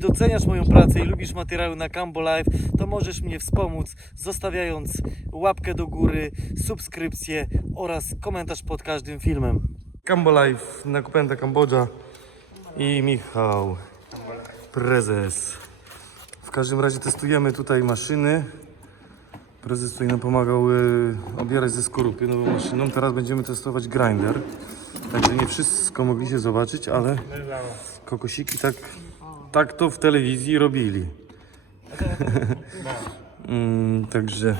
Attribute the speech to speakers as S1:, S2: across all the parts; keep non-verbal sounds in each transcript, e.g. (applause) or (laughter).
S1: doceniasz moją pracę i lubisz materiały na Cambo Live, to możesz mnie wspomóc zostawiając łapkę do góry, subskrypcję oraz komentarz pod każdym filmem. Cambo Live, nakupęta Kambodża i Michał, prezes. W każdym razie testujemy tutaj maszyny. Prezes tutaj nam pomagał y, obierać ze skorupy nową maszyną. Teraz będziemy testować grinder. Także nie wszystko mogliście zobaczyć, ale kokosiki tak, tak to w telewizji robili. (laughs) mm, także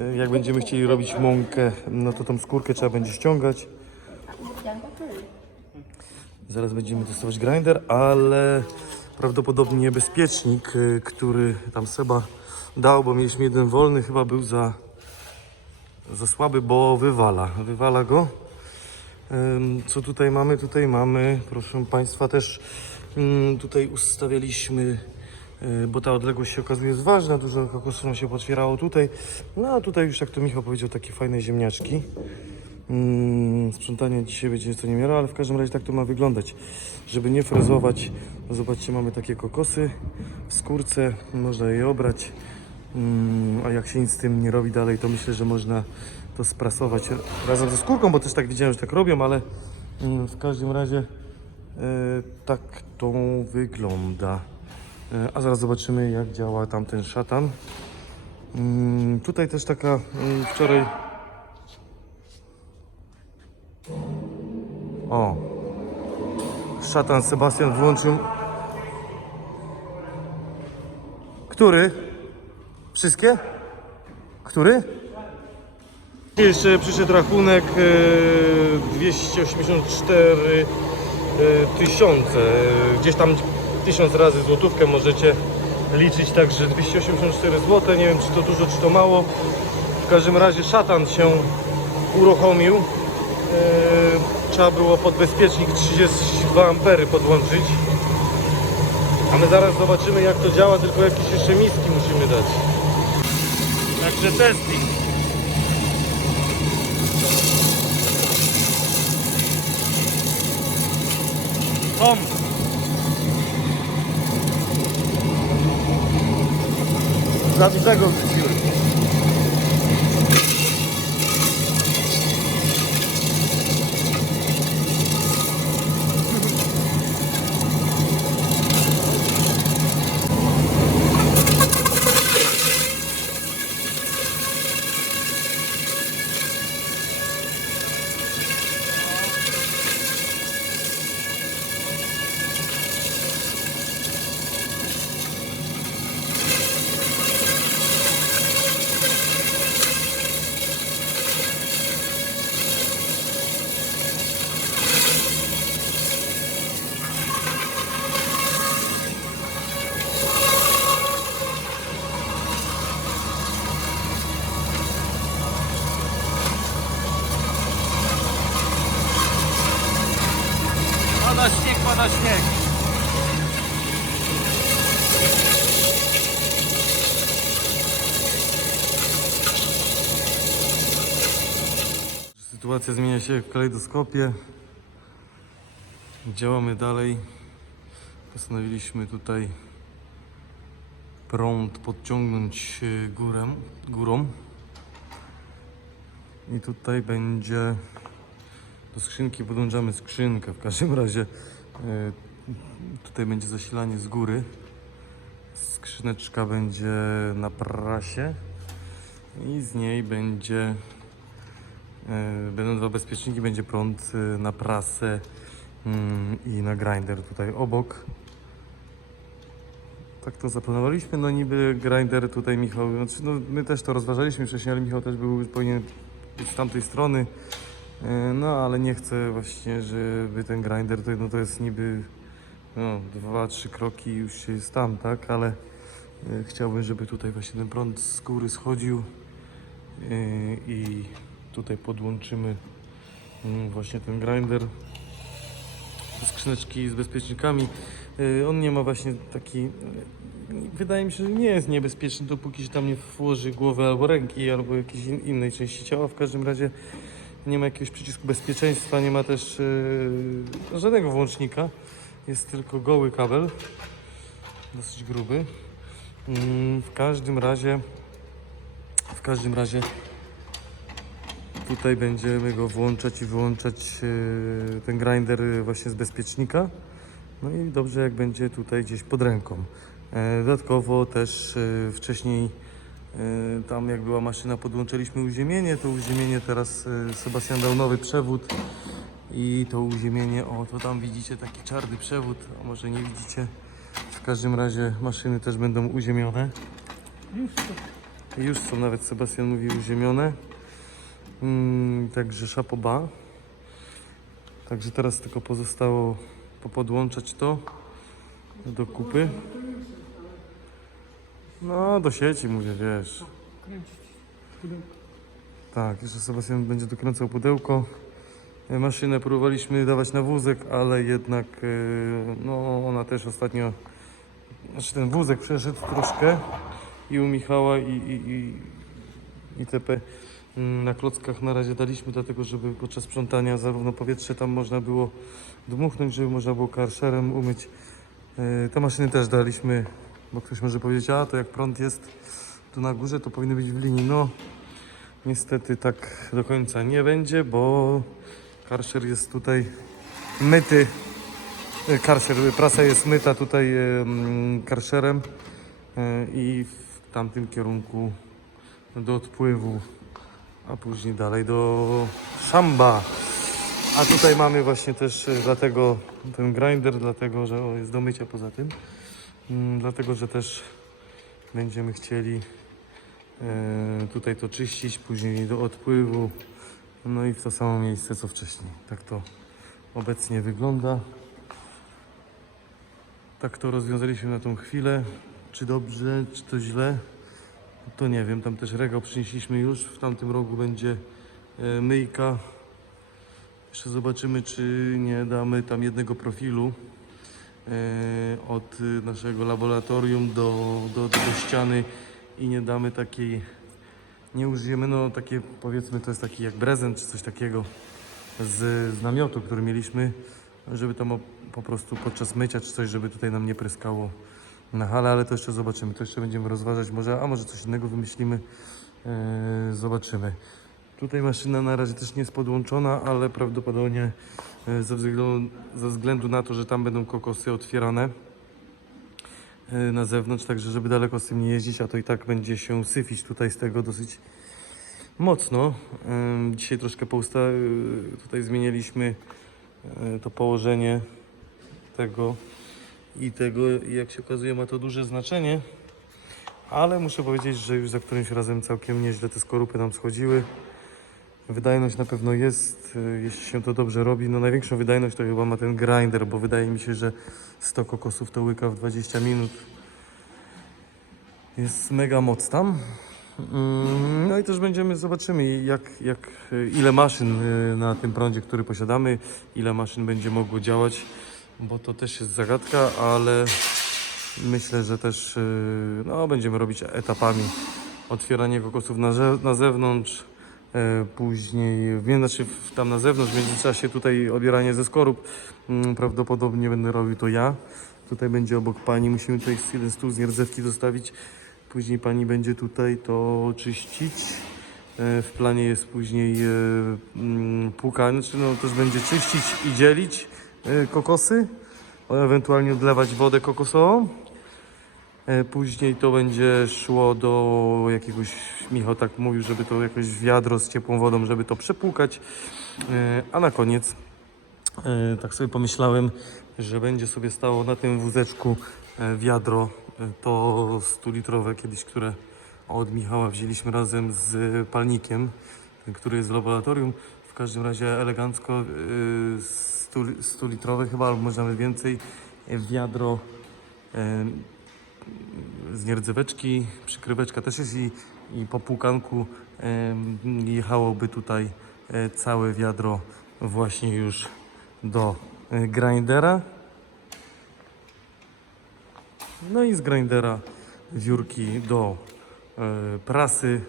S1: y, jak będziemy chcieli robić mąkę, no to tą skórkę trzeba będzie ściągać. Zaraz będziemy testować grinder, ale prawdopodobnie bezpiecznik, y, który tam Seba dał, bo mieliśmy jeden wolny, chyba był za, za słaby, bo wywala. Wywala go. Co tutaj mamy? Tutaj mamy, proszę Państwa, też tutaj ustawialiśmy, y, bo ta odległość się okazuje jest ważna, dużo kokosu nam się potwierało tutaj. No a tutaj już, jak to Michał powiedział, takie fajne ziemniaczki. Mm, sprzątanie dzisiaj będzie nieco niemiara, ale w każdym razie tak to ma wyglądać. Żeby nie frezować, no zobaczcie, mamy takie kokosy w skórce, można je obrać. Mm, a jak się nic z tym nie robi dalej, to myślę, że można to sprasować razem ze skórką, bo też tak widziałem, że tak robią, ale mm, w każdym razie e, tak to wygląda. E, a zaraz zobaczymy, jak działa tamten szatan. Mm, tutaj też taka mm, wczoraj O. Szatan Sebastian włączył. Który? Wszystkie? Który? Jeszcze przyszedł rachunek e, 284 e, tysiące. E, Gdzieś tam tysiąc razy złotówkę możecie liczyć, także 284 zł. Nie wiem czy to dużo, czy to mało. W każdym razie szatan się uruchomił. Eee, trzeba było pod bezpiecznik 32 ampery podłączyć. A my zaraz zobaczymy jak to działa, tylko jakieś jeszcze miski musimy dać. Także testing. Tom. Zabitego wrzuciłem. Sytuacja zmienia się w kalejdoskopie. Działamy dalej. Postanowiliśmy tutaj prąd podciągnąć e, górę, górą. I tutaj będzie do skrzynki podłączamy skrzynkę. W każdym razie e, tutaj będzie zasilanie z góry. Skrzyneczka będzie na prasie i z niej będzie będą dwa bezpieczniki, będzie prąd e, na prasę mm, i na grinder tutaj obok. Tak to zaplanowaliśmy, no niby grinder tutaj Michał, znaczy no my też to rozważaliśmy wcześniej, ale Michał też był, powinien być z tamtej strony. E, No ale nie chcę właśnie, żeby ten grinder to, no, to jest niby no, dwa, trzy kroki już się jest tam, tak? Ale e, chciałbym, żeby tutaj właśnie ten prąd z góry schodził e, i tutaj podłączymy mm, właśnie ten grinder skrzyneczki z bezpiecznikami. E, On nie ma właśnie taki. e, Wydaje mi się, że nie jest niebezpieczny, dopóki się tam nie włoży głowy albo ręki, albo jakiejś in- innej części ciała. W każdym razie nie ma jakiegoś przycisku bezpieczeństwa, nie ma też e, żadnego włącznika. Jest tylko goły kabel. dosyć gruby. Mm, W każdym razie, w każdym razie tutaj będziemy go włączać i wyłączać e, ten grinder właśnie z bezpiecznika. No i dobrze jak będzie tutaj gdzieś pod ręką. E, Dodatkowo też e, wcześniej e, tam jak była maszyna podłączyliśmy uziemienie, to uziemienie teraz e, Sebastian dał nowy przewód i to uziemienie, o to tam widzicie taki czarny przewód, a może nie widzicie. W każdym razie maszyny też będą uziemione.
S2: Już to.
S1: Już są nawet Sebastian mówi uziemione. Mm, także szapoba. Także teraz tylko pozostało popodłączać to do kupy. No, do sieci mówię, wiesz. Tak, jeszcze Sebastian będzie dokręcał pudełko. E, Maszynę próbowaliśmy dawać na wózek, ale jednak e, no, ona też ostatnio, znaczy ten wózek przeszedł troszkę i u Michała i, i, i, i TP na klockach na razie daliśmy, dlatego żeby podczas sprzątania zarówno powietrze tam można było dmuchnąć, żeby można było karszerem umyć. E, Te maszyny też daliśmy, bo ktoś może powiedzieć, a to jak prąd jest tu na górze, to powinny być w linii. No, Niestety tak do końca nie będzie, bo karszer jest tutaj myty. E, Karszer, prasa jest myta tutaj em, karszerem e, i w tamtym kierunku do odpływu, a później dalej do szamba. A tutaj mamy właśnie też e, dlatego ten grinder, dlatego że jest do mycia poza tym. Mm, Dlatego, że też będziemy chcieli E, tutaj to czyścić, później do odpływu, no i w to samo miejsce co wcześniej. Tak to obecnie wygląda. Tak to rozwiązaliśmy na tą chwilę. Czy dobrze, czy to źle? To nie wiem. Tam też regał przynieśliśmy już. W tamtym rogu będzie e, myjka. Jeszcze zobaczymy, czy nie damy tam jednego profilu e, od e, naszego laboratorium do, do, do ściany i nie damy takiej, nie użyjemy, no takie powiedzmy to jest taki jak prezent czy coś takiego z, z namiotu, który mieliśmy, żeby tam po prostu podczas mycia czy coś, żeby tutaj nam nie pryskało na hale, ale to jeszcze zobaczymy, to jeszcze będziemy rozważać, może, a może coś innego wymyślimy, e, zobaczymy. Tutaj maszyna na razie też nie jest podłączona, ale prawdopodobnie e, ze względu, ze względu na to, że tam będą kokosy otwierane, e, na zewnątrz, także żeby daleko z tym nie jeździć, a to i tak będzie się syfić tutaj z tego dosyć mocno. Em, Dzisiaj troszkę pousta y, tutaj zmieniliśmy e, to położenie tego i tego jak się okazuje ma to duże znaczenie, ale muszę powiedzieć, że już za którymś razem całkiem nieźle te skorupy nam schodziły. Wydajność na pewno jest, y, jeśli się to dobrze robi. No największą wydajność to chyba ma ten grinder, bo wydaje mi się, że 100 kokosów to łyka w 20 minut. Jest mega moc tam. Mm, No i też będziemy, zobaczymy jak, jak, y, ile maszyn y, na tym prądzie, który posiadamy, ile maszyn będzie mogło działać, bo to też jest zagadka, ale myślę, że też y, no, będziemy robić etapami otwieranie kokosów na, na zewnątrz, e, później, znaczy tam na zewnątrz, w międzyczasie tutaj odbieranie ze skorup, Mm, prawdopodobnie będę robił to ja. Tutaj będzie obok pani, musimy tutaj jeden stół z nierdzewki zostawić, później pani będzie tutaj to czyścić. E, W planie jest później e, mm, płukanie, czy no też będzie czyścić i dzielić kokosy, ewentualnie odlewać wodę kokosową. E, Później to będzie szło do jakiegoś, Michał tak mówił, żeby to jakoś wiadro z ciepłą wodą, żeby to przepłukać. E, A na koniec, e, tak sobie pomyślałem, że będzie sobie stało na tym wózeczku e, wiadro, e, to 100-litrowe kiedyś, które od Michała wzięliśmy razem z palnikiem, który jest w laboratorium. Każdym razie elegancko, 100-litrowe chyba, albo może nawet więcej, wiadro z nierdzeweczki, przykryweczka też jest i, i po płukanku em, jechałoby tutaj e, całe wiadro właśnie już do e, grindera. No i z grindera wiórki do e, prasy,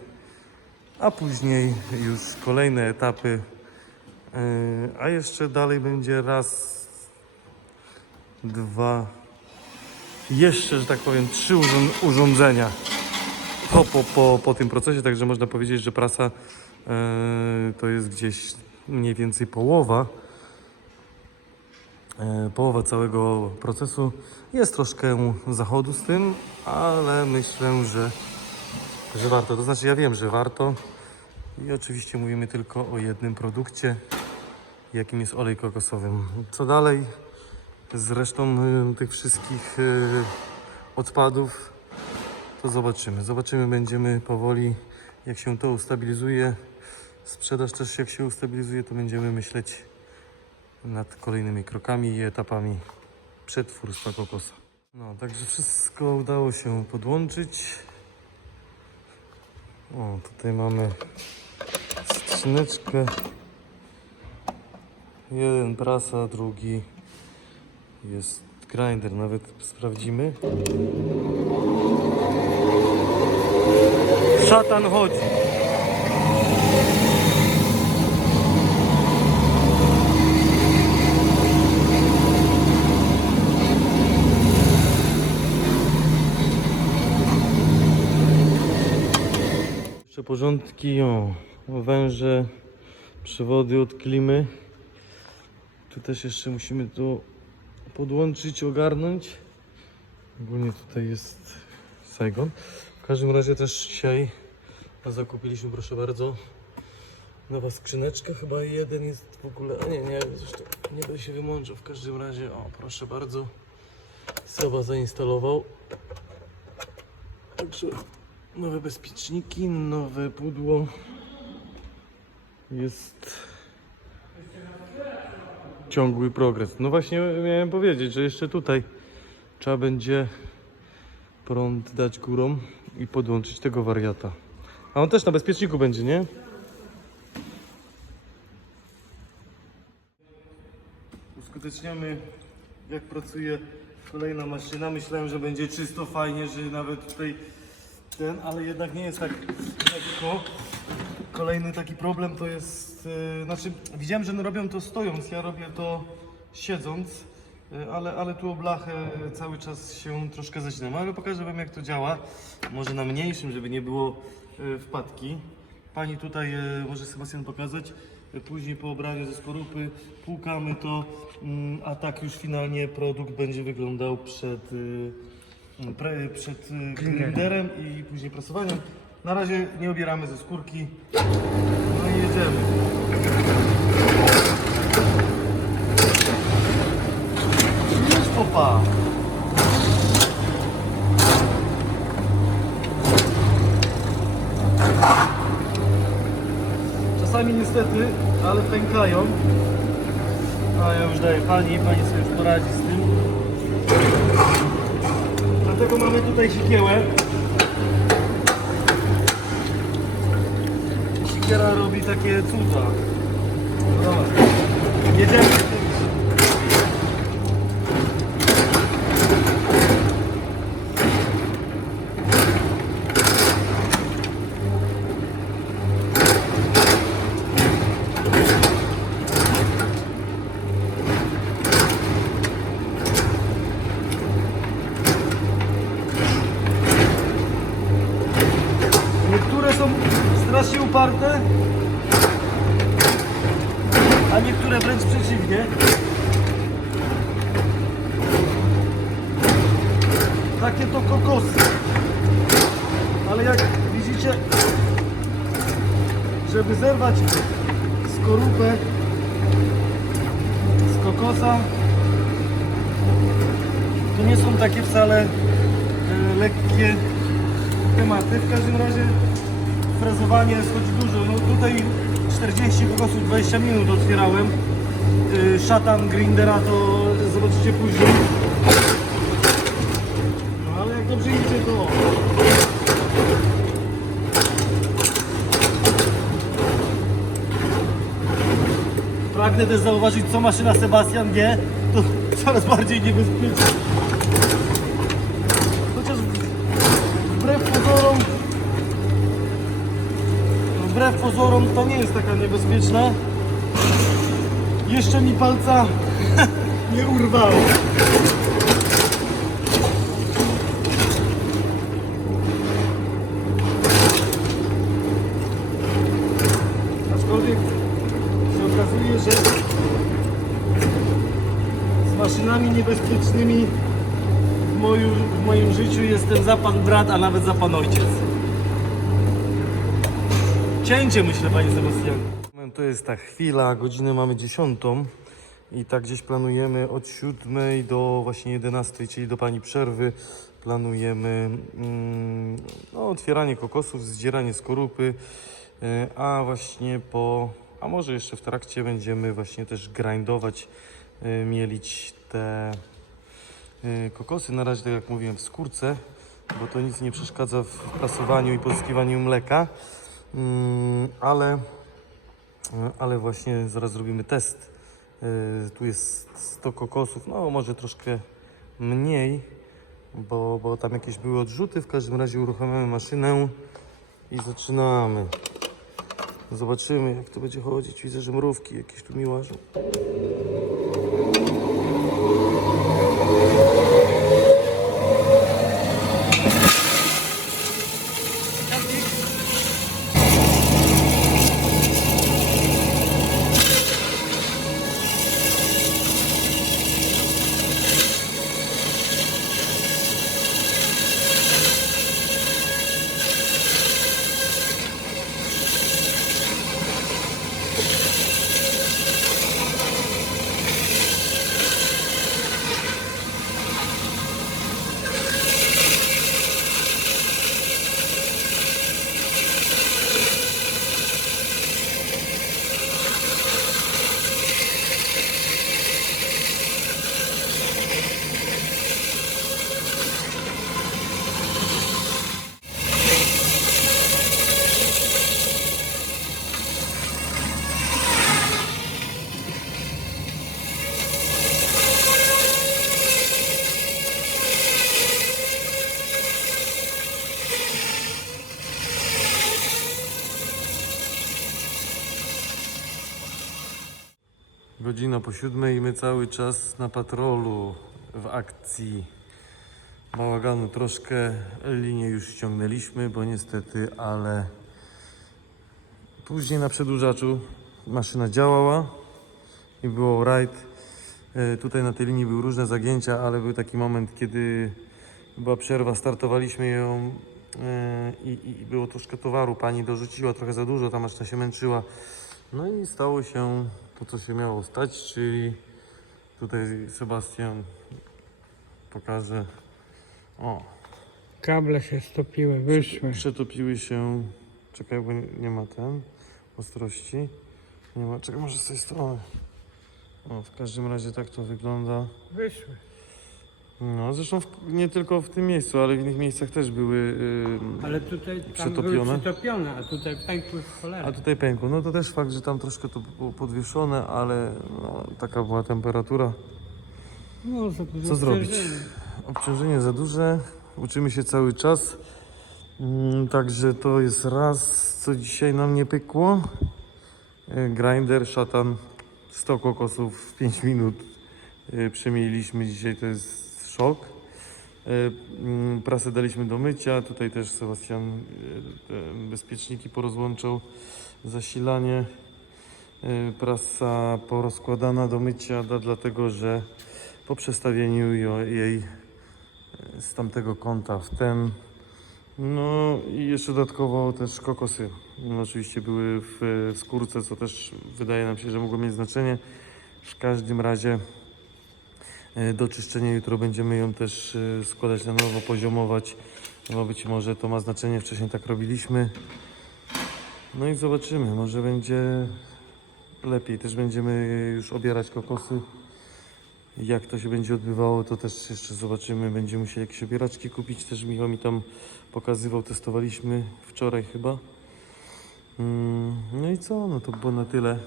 S1: a później już kolejne etapy. E, a jeszcze dalej będzie raz, dwa, jeszcze, że tak powiem, trzy urząd- urządzenia po, po, po, po tym procesie, także można powiedzieć, że prasa e, to jest gdzieś mniej więcej połowa. E, połowa całego procesu. Jest troszkę zachodu z tym, ale myślę, że, że warto. To znaczy, ja wiem, że warto. I oczywiście mówimy tylko o jednym produkcie, jakim jest olej kokosowy. Co dalej z resztą y, tych wszystkich y, odpadów, to zobaczymy. Zobaczymy, będziemy powoli, jak się to ustabilizuje. Sprzedaż też jak się ustabilizuje, to będziemy myśleć nad kolejnymi krokami i etapami przetwórstwa kokosa. No, także wszystko udało się podłączyć. O, tutaj mamy skrzyneczkę. Jeden prasa, drugi jest grinder, nawet sprawdzimy. Szatan chodzi. Jeszcze porządki, o, węże, przewody od klimy. Tu też jeszcze musimy to podłączyć, ogarnąć. Ogólnie tutaj jest Saigon. W każdym razie też dzisiaj zakupiliśmy, proszę bardzo, nowa skrzyneczka. Chyba jeden jest w ogóle, a nie, nie, zresztą nie będę się wymączał. W każdym razie, o proszę bardzo, Seba zainstalował. Także nowe bezpieczniki, nowe pudło. Jest ciągły progres. No właśnie miałem powiedzieć, że jeszcze tutaj trzeba będzie prąd dać górą i podłączyć tego wariata. A on też na bezpieczniku będzie, nie? Uskuteczniamy jak pracuje kolejna maszyna. Myślałem, że będzie czysto, fajnie, że nawet tutaj ten, ale jednak nie jest tak lekko. Kolejny taki problem to jest, e, znaczy widziałem, że robią to stojąc, ja robię to siedząc, e, ale, ale tu o blachę cały czas się troszkę zacinam, ale pokażę wam jak to działa, może na mniejszym, żeby nie było e, wpadki. Pani tutaj e, może Sebastian pokazać, później po obraniu ze skorupy płukamy to, mm, a tak już finalnie produkt będzie wyglądał przed, pre, przed grinderem i później prasowaniem. Na razie nie obieramy ze skórki, no i jedziemy. Czasami niestety, ale pękają. A ja już daję pani, pani sobie poradzi z tym. Dlatego mamy tutaj sikiełę. Sikiera robi takie cuda. Dobra. Jedziemy. To kokosy. Ale jak widzicie, żeby zerwać skorupę z kokosa, to nie są takie wcale e, lekkie tematy. W każdym razie frezowanie schodzi dużo. No tutaj 40 kokosów 20 minut otwierałem. Yy, Szatan grindera to zobaczycie później. No ale jak dobrze idzie to... Pragnę też zauważyć co maszyna Sebastian wie, to coraz bardziej niebezpieczne. Chociaż wbrew pozorom wbrew pozorom to nie jest taka niebezpieczna. Jeszcze mi palca (laughs) nie urwało. Życiu jestem za pan brat, a nawet za pan ojciec. Cięcie myślę, panie Sebastianie. To jest ta chwila, godzinę mamy dziesiątą i tak gdzieś planujemy od siódmej do właśnie 11, czyli do pani przerwy. Planujemy mm, no, otwieranie kokosów, zdzieranie skorupy, y, a właśnie po, a może jeszcze w trakcie będziemy właśnie też grindować, y, mielić te kokosy. Na razie, tak jak mówiłem, w skórce, bo to nic nie przeszkadza w prasowaniu i pozyskiwaniu mleka. Mm, ale, ale właśnie zaraz zrobimy test. Y, Tu jest 100 kokosów, no może troszkę mniej, bo, bo tam jakieś były odrzuty. W każdym razie uruchamiamy maszynę i zaczynamy. Zobaczymy jak to będzie chodzić. Widzę, że mrówki jakieś tu mi Godzina po siódmej i my cały czas na patrolu w akcji. Bałaganu troszkę, linię już ściągnęliśmy, bo niestety, ale później na przedłużaczu maszyna działała i było right. E, Tutaj na tej linii były różne zagięcia, ale był taki moment, kiedy była przerwa, startowaliśmy ją e, i, i było troszkę towaru. Pani dorzuciła trochę za dużo, ta maszyna się męczyła. No i stało się to, co się miało stać, czyli tutaj Sebastian pokaże. O,
S2: Kable się stopiły, wyszły.
S1: przetopiły się. Czekaj, bo nie- ma ten ostrości. Nie ma. Czekaj, może z tej strony. O, w każdym razie tak to wygląda.
S2: Wyszły.
S1: No, zresztą w, nie tylko w tym miejscu, ale w innych miejscach też były. Yy,
S2: Ale tutaj tam
S1: Przetopione?
S2: były przytopione, a tutaj pękły w cholerę.
S1: A tutaj pękło. No to też fakt, że tam troszkę to było podwieszone, ale no, taka była temperatura.
S2: No, za,
S1: Co zrobić? Obciążenie za duże, uczymy się cały czas. Mm, Także to jest raz, co dzisiaj nam nie pykło. E, Grinder, szatan, 100 kokosów w 5 minut e, dzisiaj, to jest szok. E, mm, Prasę daliśmy do mycia, tutaj też Sebastian e, bezpieczniki porozłączał, zasilanie. E, Prasa porozkładana do mycia, dlatego że po przestawieniu jej z tamtego kąta w ten. No i jeszcze dodatkowo też kokosy. No, oczywiście były w, skórce, co też wydaje nam się, że mogło mieć znaczenie. W każdym razie do czyszczenia jutro będziemy ją też e, składać na nowo, poziomować. No być może to ma znaczenie, wcześniej tak robiliśmy. No i zobaczymy, może będzie lepiej. Też będziemy już obierać kokosy. Jak to się będzie odbywało, to też jeszcze zobaczymy. Będziemy musieli jakieś obieraczki kupić. Też Michał mi tam pokazywał, testowaliśmy wczoraj chyba. Mm, No i co? No to było na tyle.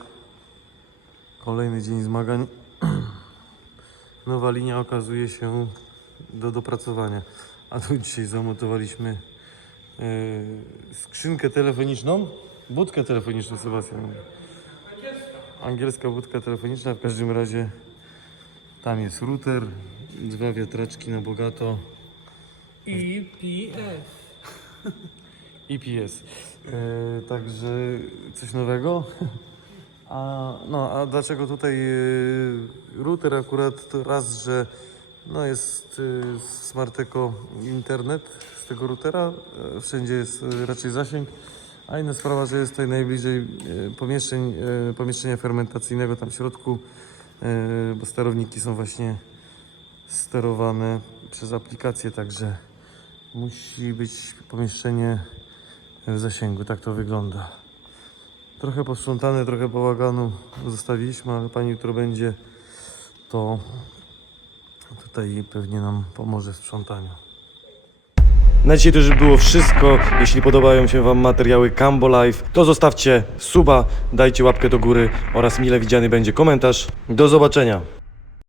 S1: Kolejny dzień zmagań. Nowa linia okazuje się do dopracowania. A tu dzisiaj zamontowaliśmy yy, skrzynkę telefoniczną. Budkę telefoniczną, Sebastian. Angielska budka telefoniczna. W każdym razie tam jest router, dwa wiatraczki na bogato.
S2: EPS.
S1: EPS. E, także coś nowego. A, no, a dlaczego tutaj y, router akurat raz, że no jest y, Smarteco internet z tego routera, y, wszędzie jest raczej zasięg, a inna sprawa, że jest tutaj najbliżej pomieszczeń, pomieszczenia fermentacyjnego tam w środku, bo sterowniki są właśnie sterowane przez aplikację, także musi być pomieszczenie w zasięgu, tak to wygląda. Trochę posprzątane, trochę bałaganu zostawiliśmy, ale pani jutro będzie, to tutaj pewnie nam pomoże w sprzątaniu. Na dzisiaj to już było wszystko. Jeśli podobają się Wam materiały Cambo Life, to zostawcie suba, dajcie łapkę do góry oraz mile widziany będzie komentarz. Do zobaczenia.